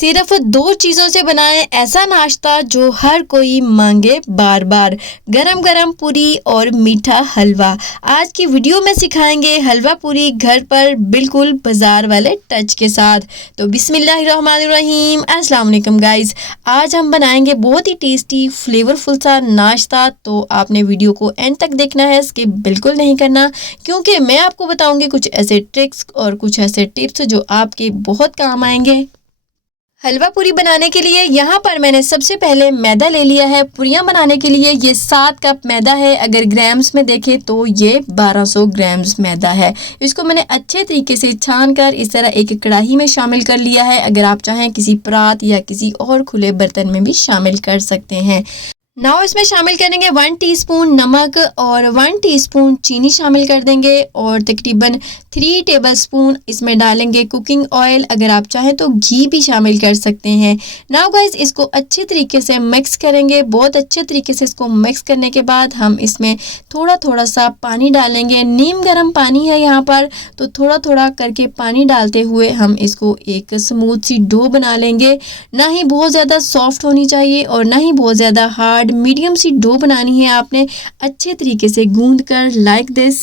सिर्फ दो चीज़ों से बनाएं ऐसा नाश्ता जो हर कोई मांगे बार बार। गरम गरम पूरी और मीठा हलवा। आज की वीडियो में सिखाएंगे हलवा पूरी घर पर बिल्कुल बाजार वाले टच के साथ। तो बिस्मिल्लाहिर्रहमानिर्रहीम, अस्सलाम वालेकुम गाइस। आज हम बनाएंगे बहुत ही टेस्टी फ्लेवरफुल सा नाश्ता। तो आपने वीडियो को एंड तक देखना है, स्किप बिल्कुल नहीं करना, क्योंकि मैं आपको बताऊंगी कुछ ऐसे ट्रिक्स और कुछ ऐसे टिप्स जो आपके बहुत काम आएंगे। हलवा पूरी बनाने के लिए यहाँ पर मैंने सबसे पहले मैदा ले लिया है। पूरियाँ बनाने के लिए ये 7 कप मैदा है। अगर ग्राम्स में देखें तो ये 1200 ग्राम्स मैदा है। इसको मैंने अच्छे तरीके से छान कर इस तरह एक कढ़ाई में शामिल कर लिया है। अगर आप चाहें किसी परात या किसी और खुले बर्तन में भी शामिल कर सकते हैं। नाउ इसमें शामिल करेंगे 1 टीस्पून नमक और 1 टीस्पून चीनी शामिल कर देंगे और तकरीबन 3 टेबलस्पून इसमें डालेंगे कुकिंग ऑयल। अगर आप चाहें तो घी भी शामिल कर सकते हैं। नाउ गाइस, इसको अच्छे तरीके से मिक्स करेंगे। बहुत अच्छे तरीके से इसको मिक्स करने के बाद हम इसमें थोड़ा थोड़ा सा पानी डालेंगे। नीम गर्म पानी है यहाँ पर, तो थोड़ा थोड़ा करके पानी डालते हुए हम इसको एक स्मूथ सी डो बना लेंगे। ना ही बहुत ज़्यादा सॉफ्ट होनी चाहिए और ना ही बहुत ज़्यादा हार्ड, मीडियम सी डो बनानी है। आपने अच्छे तरीके से गूंद कर लाइक दिस।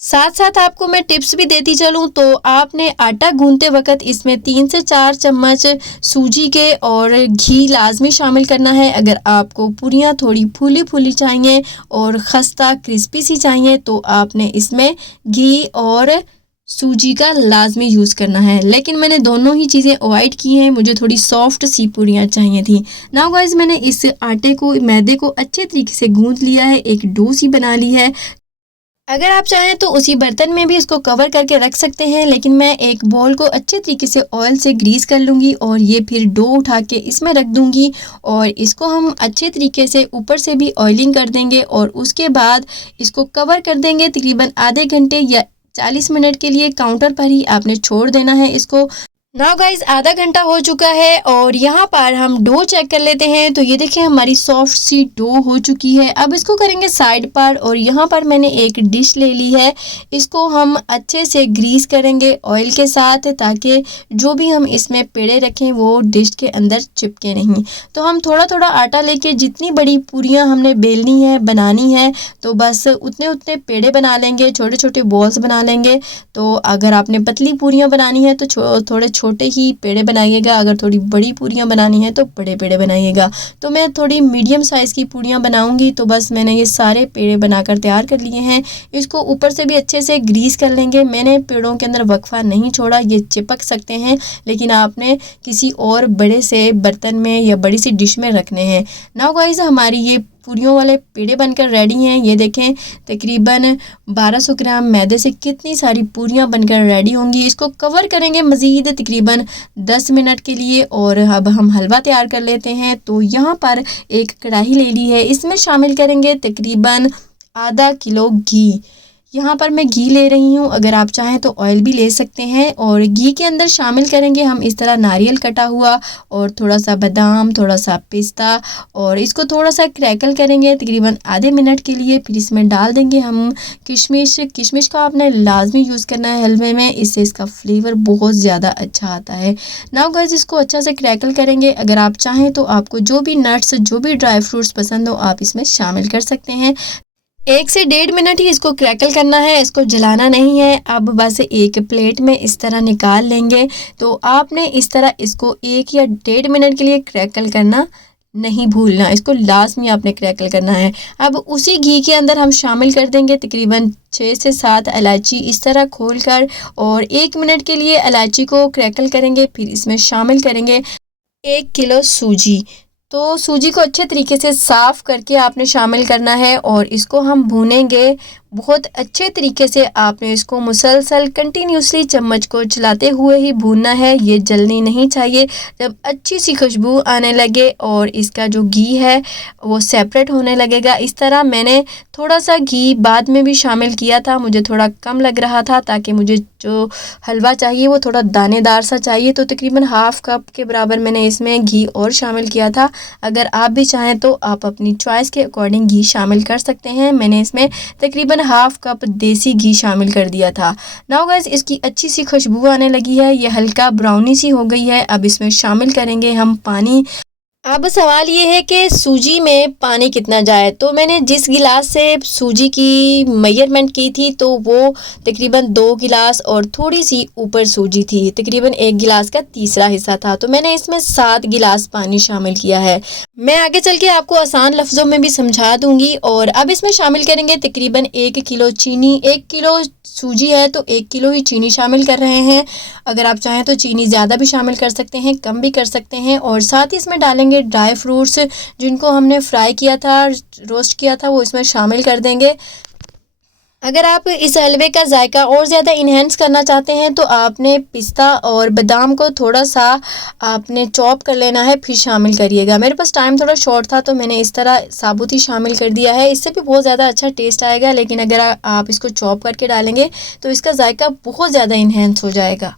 साथ साथ आपको मैं टिप्स भी देती चलूँ तो आपने आटा गूंदते वक्त इसमें 3 से 4 चम्मच सूजी के और घी लाजमी शामिल करना है। अगर आपको पूरियाँ थोड़ी फूली फूली चाहिए और खस्ता क्रिस्पी सी चाहिए तो आपने इसमें घी और सूजी का लाजमी यूज़ करना है, लेकिन मैंने दोनों ही चीज़ें अवॉइड की हैं। मुझे थोड़ी सॉफ्ट सी पूरियाँ चाहिए थी। नाउ गाइस, मैंने इस आटे को, मैदे को अच्छे तरीके से गूंद लिया है, एक डो सी बना ली है। अगर आप चाहें तो उसी बर्तन में भी इसको कवर करके रख सकते हैं, लेकिन मैं एक बॉल को अच्छे तरीके से ऑयल से ग्रीस कर लूँगी और ये फिर डो उठा के इसमें रख दूँगी और इसको हम अच्छे तरीके से ऊपर से भी ऑयलिंग कर देंगे और उसके बाद इसको कवर कर देंगे। तकरीबन आधे घंटे या 40 मिनट के लिए काउंटर पर ही आपने छोड़ देना है इसको। नाउ गाइस, आधा घंटा हो चुका है और यहाँ पर हम डो चेक कर लेते हैं। तो ये देखिए हमारी सॉफ्ट सी डो हो चुकी है। अब इसको करेंगे साइड पर और यहाँ पर मैंने एक डिश ले ली है। इसको हम अच्छे से ग्रीस करेंगे ऑयल के साथ, ताकि जो भी हम इसमें पेड़े रखें वो डिश के अंदर चिपके नहीं। तो हम थोड़ा थोड़ा आटा लेके जितनी बड़ी पूरियाँ हमने बेलनी है, बनानी है, तो बस उतने उतने पेड़े बना लेंगे, छोटे छोटे बॉल्स बना लेंगे। तो अगर आपने पतली पूरियाँ बनानी है तो थोड़े छोटे ही पेड़े बनाइएगा। अगर थोड़ी बड़ी पूरियाँ बनानी है तो बड़े पेड़े बनाइएगा। तो मैं थोड़ी मीडियम साइज़ की पूरियाँ बनाऊंगी। तो बस मैंने ये सारे पेड़े बनाकर तैयार कर लिए हैं। इसको ऊपर से भी अच्छे से ग्रीस कर लेंगे। मैंने पेड़ों के अंदर वक्फा नहीं छोड़ा, ये चिपक सकते हैं, लेकिन आपने किसी और बड़े से बर्तन में या बड़ी सी डिश में रखने हैं। नाउ गाइस, हमारी ये पूरियों वाले पेड़े बनकर रेडी हैं। ये देखें तकरीबन 1200 ग्राम मैदे से कितनी सारी पूरियां बनकर रेडी होंगी। इसको कवर करेंगे मज़ीद तकरीबन 10 मिनट के लिए और अब हम हलवा तैयार कर लेते हैं। तो यहाँ पर एक कढ़ाई ले ली है, इसमें शामिल करेंगे तकरीबन आधा किलो घी। यहाँ पर मैं घी ले रही हूँ, अगर आप चाहें तो ऑयल भी ले सकते हैं। और घी के अंदर शामिल करेंगे हम इस तरह नारियल कटा हुआ और थोड़ा सा बादाम, थोड़ा सा पिस्ता, और इसको थोड़ा सा क्रैकल करेंगे तकरीबन आधे मिनट के लिए। फिर इसमें डाल देंगे हम किशमिश। किशमिश का आपने लाजमी यूज़ करना है हलवे में, इससे इसका फ्लेवर बहुत ज़्यादा अच्छा आता है। नाउ गाइस, इसको अच्छा से क्रैकल करेंगे। अगर आप चाहें तो आपको जो भी नट्स, जो भी ड्राई फ्रूट्स पसंद हो आप इसमें शामिल कर सकते हैं। 1 से 1.5 मिनट ही इसको क्रैकल करना है, इसको जलाना नहीं है। अब बस एक प्लेट में इस तरह निकाल लेंगे। तो आपने इस तरह इसको 1 या 1.5 मिनट के लिए क्रैकल करना नहीं भूलना, इसको लाजमी आपने क्रैकल करना है। अब उसी घी के अंदर हम शामिल कर देंगे तकरीबन 6 से 7 इलायची इस तरह खोलकर और 1 मिनट के लिए इलायची को क्रैकल करेंगे। फिर इसमें शामिल करेंगे 1 किलो सूजी। तो सूजी को अच्छे तरीके से साफ़ करके आपने शामिल करना है और इसको हम भूनेंगे बहुत अच्छे तरीके से। आपने इसको मुसलसल कंटिन्यूसली चम्मच को चलाते हुए ही भूनना है, ये जलनी नहीं चाहिए। जब अच्छी सी खुशबू आने लगे और इसका जो घी है वो सेपरेट होने लगेगा इस तरह। मैंने थोड़ा सा घी बाद में भी शामिल किया था, मुझे थोड़ा कम लग रहा था, ताकि मुझे जो हलवा चाहिए वो थोड़ा दानेदार सा चाहिए। तो तकरीबन हाफ़ कप के बराबर मैंने इसमें घी और शामिल किया था। अगर आप भी चाहें तो आप अपनी चॉइस के अकॉर्डिंग घी शामिल कर सकते हैं। मैंने इसमें तकरीबन हाफ कप देसी घी शामिल कर दिया था। नाउ गाइस इसकी अच्छी सी खुशबू आने लगी है, ये हल्का ब्राउनी सी हो गई है। अब इसमें शामिल करेंगे हम पानी। अब सवाल ये है कि सूजी में पानी कितना जाए, तो मैंने जिस गिलास से सूजी की मेजरमेंट की थी तो वो तकरीबन 2 गिलास और थोड़ी सी ऊपर सूजी थी, तकरीबन 1 गिलास का तीसरा हिस्सा था, तो मैंने इसमें 7 गिलास पानी शामिल किया है। मैं आगे चल के आपको आसान लफ्ज़ों में भी समझा दूंगी। और अब इसमें शामिल करेंगे तकरीबन 1 किलो चीनी। 1 किलो सूजी है तो 1 किलो ही चीनी शामिल कर रहे हैं। अगर आप चाहें तो चीनी ज़्यादा भी शामिल कर सकते हैं, कम भी कर सकते हैं। और साथ ही इसमें डालेंगे ड्राई फ्रूट्स, जिनको हमने फ्राई किया था, रोस्ट किया था, वो इसमें शामिल कर देंगे। अगर आप इस हलवे का जायका और ज़्यादा इन्हेंस करना चाहते हैं तो आपने पिस्ता और बादाम को थोड़ा सा आपने चॉप कर लेना है, फिर शामिल करिएगा। मेरे पास टाइम थोड़ा शॉर्ट था तो मैंने इस तरह साबुत ही शामिल कर दिया है। इससे भी बहुत ज़्यादा अच्छा टेस्ट आएगा, लेकिन अगर आप इसको चॉप करके डालेंगे तो इसका जायका बहुत ज़्यादा इन्हेंस हो जाएगा।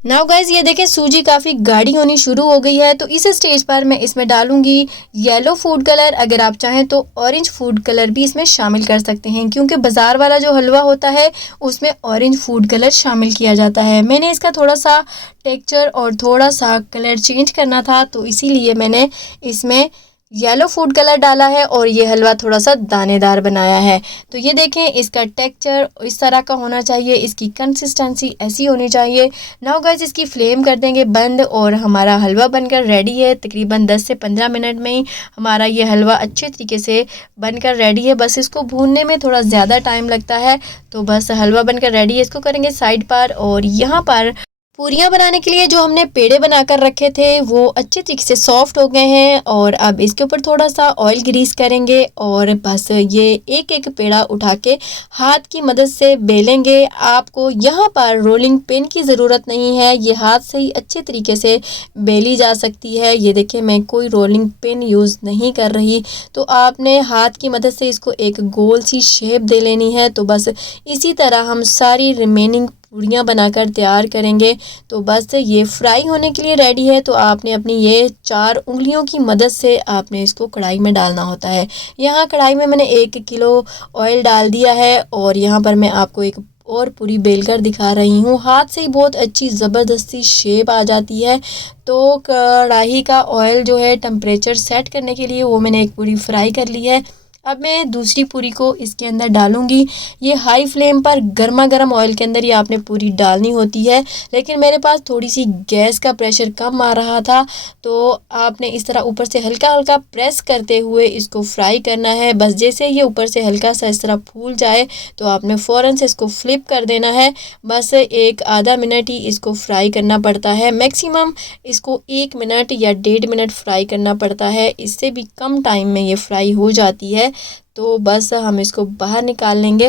नाउ गाइज ये देखें सूजी काफ़ी गाढ़ी होनी शुरू हो गई है, तो इस स्टेज पर मैं इसमें डालूंगी येलो फूड कलर। अगर आप चाहें तो ऑरेंज फूड कलर भी इसमें शामिल कर सकते हैं, क्योंकि बाज़ार वाला जो हलवा होता है उसमें ऑरेंज फूड कलर शामिल किया जाता है। मैंने इसका थोड़ा सा टेक्सचर और थोड़ा सा कलर चेंज करना था, तो इसीलिए मैंने इसमें येलो फूड कलर डाला है और ये हलवा थोड़ा सा दानेदार बनाया है। तो ये देखें इसका टेक्सचर इस तरह का होना चाहिए, इसकी कंसिस्टेंसी ऐसी होनी चाहिए। नाउ गाइस इसकी फ्लेम कर देंगे बंद और हमारा हलवा बनकर रेडी है। तकरीबन 10 से 15 मिनट में ही हमारा ये हलवा अच्छे तरीके से बनकर रेडी है। बस इसको भूनने में थोड़ा ज़्यादा टाइम लगता है, तो बस हलवा बनकर रेडी है। इसको करेंगे साइड पर। और यहाँ पर पूरियाँ बनाने के लिए जो हमने पेड़े बनाकर रखे थे वो अच्छे तरीके से सॉफ्ट हो गए हैं। और अब इसके ऊपर थोड़ा सा ऑयल ग्रीस करेंगे और बस ये एक एक पेड़ा उठा के हाथ की मदद से बेलेंगे। आपको यहाँ पर रोलिंग पिन की ज़रूरत नहीं है, ये हाथ से ही अच्छे तरीके से बेली जा सकती है। ये देखिए मैं कोई रोलिंग पिन यूज़ नहीं कर रही, तो आपने हाथ की मदद से इसको एक गोल सी शेप दे लेनी है। तो बस इसी तरह हम सारी रिमेनिंग पूड़ियाँ बनाकर तैयार करेंगे। तो बस ये फ्राई होने के लिए रेडी है। तो आपने अपनी ये 4 उंगलियों की मदद से आपने इसको कढ़ाई में डालना होता है। यहाँ कढ़ाई में मैंने 1 किलो ऑयल डाल दिया है और यहाँ पर मैं आपको एक और पूरी बेलकर दिखा रही हूँ। हाथ से ही बहुत अच्छी ज़बरदस्ती शेप आ जाती है। तो कढ़ाई का ऑयल जो है टेम्परेचर सेट करने के लिए वो मैंने एक पूरी फ्राई कर ली है। अब मैं दूसरी पूरी को इसके अंदर डालूंगी। ये हाई फ्लेम पर गर्मा गर्म ऑयल के अंदर ही आपने पूरी डालनी होती है, लेकिन मेरे पास थोड़ी सी गैस का प्रेशर कम आ रहा था, तो आपने इस तरह ऊपर से हल्का हल्का प्रेस करते हुए इसको फ्राई करना है। बस जैसे ये ऊपर से हल्का सा इस तरह फूल जाए तो आपने फ़ौरन से इसको फ्लिप कर देना है। बस 1 आधा मिनट ही इसको फ्राई करना पड़ता है, मैक्सिमम इसको 1 मिनट या 1.5 मिनट फ्राई करना पड़ता है। इससे भी कम टाइम में ये फ्राई हो जाती है। तो बस हम इसको बाहर निकाल लेंगे।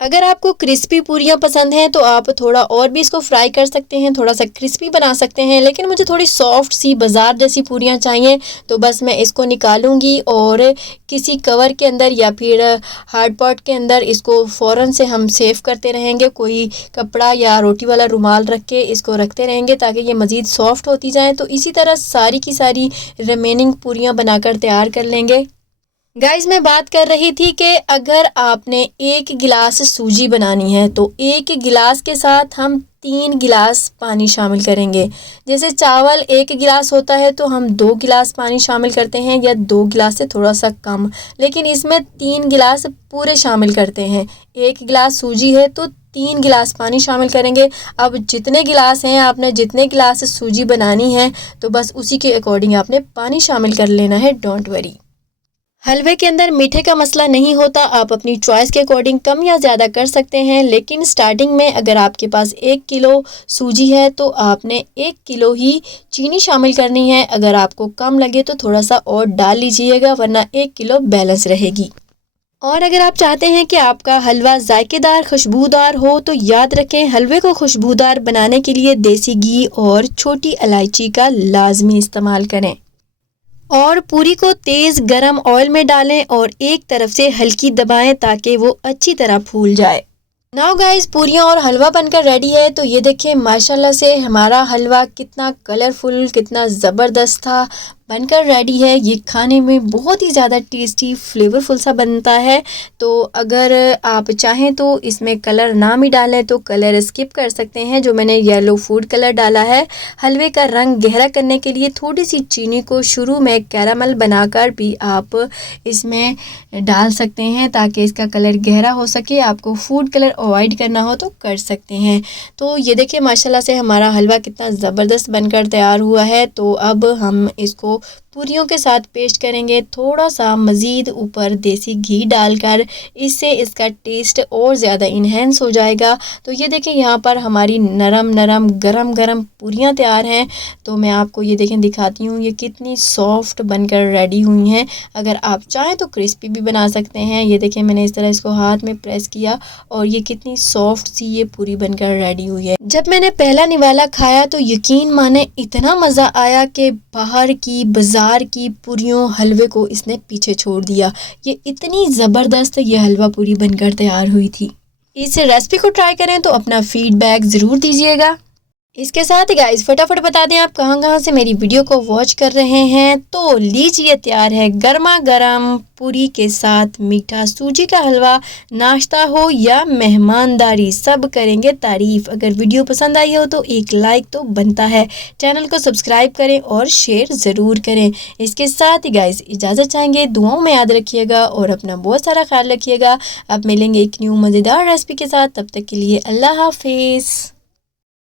अगर आपको क्रिस्पी पूरियाँ पसंद हैं तो आप थोड़ा और भी इसको फ्राई कर सकते हैं, थोड़ा सा क्रिस्पी बना सकते हैं, लेकिन मुझे थोड़ी सॉफ्ट सी बाज़ार जैसी पूरियाँ चाहिए। तो बस मैं इसको निकालूंगी और किसी कवर के अंदर या फिर हार्ड पॉट के अंदर इसको फ़ौरन से हम सेव करते रहेंगे। कोई कपड़ा या रोटी वाला रुमाल रख के इसको रखते रहेंगे ताकि ये मज़ीद सॉफ्ट होती जाए। तो इसी तरह सारी की सारी रिमेनिंग पूरियाँ बनाकर तैयार कर लेंगे। गाइस मैं बात कर रही थी कि अगर आपने 1 गिलास सूजी बनानी है तो 1 गिलास के साथ हम 3 गिलास पानी शामिल करेंगे। जैसे चावल 1 गिलास होता है तो हम 2 गिलास पानी शामिल करते हैं या 2 गिलास से थोड़ा सा कम, लेकिन इसमें 3 गिलास पूरे शामिल करते हैं। 1 गिलास सूजी है तो 3 गिलास पानी शामिल करेंगे। अब जितने गिलास हैं, आपने जितने गिलास सूजी बनानी है तो बस उसी के अकॉर्डिंग आपने पानी शामिल कर लेना है, डोंट वरी। हलवे के अंदर मीठे का मसला नहीं होता, आप अपनी चॉइस के अकॉर्डिंग कम या ज़्यादा कर सकते हैं। लेकिन स्टार्टिंग में अगर आपके पास 1 किलो सूजी है तो आपने 1 किलो ही चीनी शामिल करनी है। अगर आपको कम लगे तो थोड़ा सा और डाल लीजिएगा, वरना 1 किलो बैलेंस रहेगी। और अगर आप चाहते हैं कि आपका हलवा जायकेदार खुशबूदार हो तो याद रखें, हलवे को खुशबूदार बनाने के लिए देसी घी और छोटी इलायची का लाजमी इस्तेमाल करें। और पूरी को तेज़ गरम ऑयल में डालें और एक तरफ से हल्की दबाएं ताकि वो अच्छी तरह फूल जाए। नाउ गाइस पूरियाँ और हलवा बनकर रेडी है। तो ये देखिए माशाल्लाह से हमारा हलवा कितना कलरफुल, कितना ज़बरदस्त था। बनकर रेडी है। ये खाने में बहुत ही ज़्यादा टेस्टी फ्लेवरफुल सा बनता है। तो अगर आप चाहें तो इसमें कलर ना भी डालें तो कलर स्किप कर सकते हैं। जो मैंने येलो फूड कलर डाला है, हलवे का रंग गहरा करने के लिए थोड़ी सी चीनी को शुरू में कैरामल बनाकर भी आप इसमें डाल सकते हैं ताकि इसका कलर गहरा हो सके। आपको फूड कलर अवॉइड करना हो तो कर सकते हैं। तो ये देखिए माशाल्लाह से हमारा हलवा कितना ज़बरदस्त बनकर तैयार हुआ है। तो अब हम इसको पूरियों के साथ पेस्ट करेंगे, थोड़ा सा मज़ीद ऊपर देसी घी डालकर। इससे इसका टेस्ट और ज़्यादा इन्हेंस हो जाएगा। तो ये देखिए यहाँ पर हमारी नरम नरम गरम गरम पूरियाँ तैयार हैं। तो मैं आपको ये देखें दिखाती हूँ ये कितनी सॉफ्ट बनकर रेडी हुई हैं। अगर आप चाहें तो क्रिस्पी भी बना सकते हैं। ये देखें मैंने इस तरह इसको हाथ में प्रेस किया और ये कितनी सॉफ्ट सी ये पूरी बनकर रेडी हुई है। जब मैंने पहला निवाला खाया तो यकीन माने इतना मज़ा आया कि बाहर की बाज़ार की पूरियों हलवे को इसने पीछे छोड़ दिया। ये इतनी ज़बरदस्त ये हलवा पूरी बनकर तैयार हुई थी। इस रेसिपी को ट्राई करें तो अपना फीडबैक ज़रूर दीजिएगा। इसके साथ ही गाइस फटाफट बता दें आप कहाँ से मेरी वीडियो को वॉच कर रहे हैं। तो लीजिए तैयार है गर्मा गर्म पूरी के साथ मीठा सूजी का हलवा। नाश्ता हो या मेहमानदारी सब करेंगे तारीफ। अगर वीडियो पसंद आई हो तो एक लाइक तो बनता है। चैनल को सब्सक्राइब करें और शेयर ज़रूर करें। इसके साथ ही गाइस इजाज़त चाहेंगे, दुआओं में याद रखिएगा और अपना बहुत सारा ख्याल रखिएगा। अब मिलेंगे एक न्यू मज़ेदार रेसिपी के साथ, तब तक के लिए अल्लाह हाफिज़।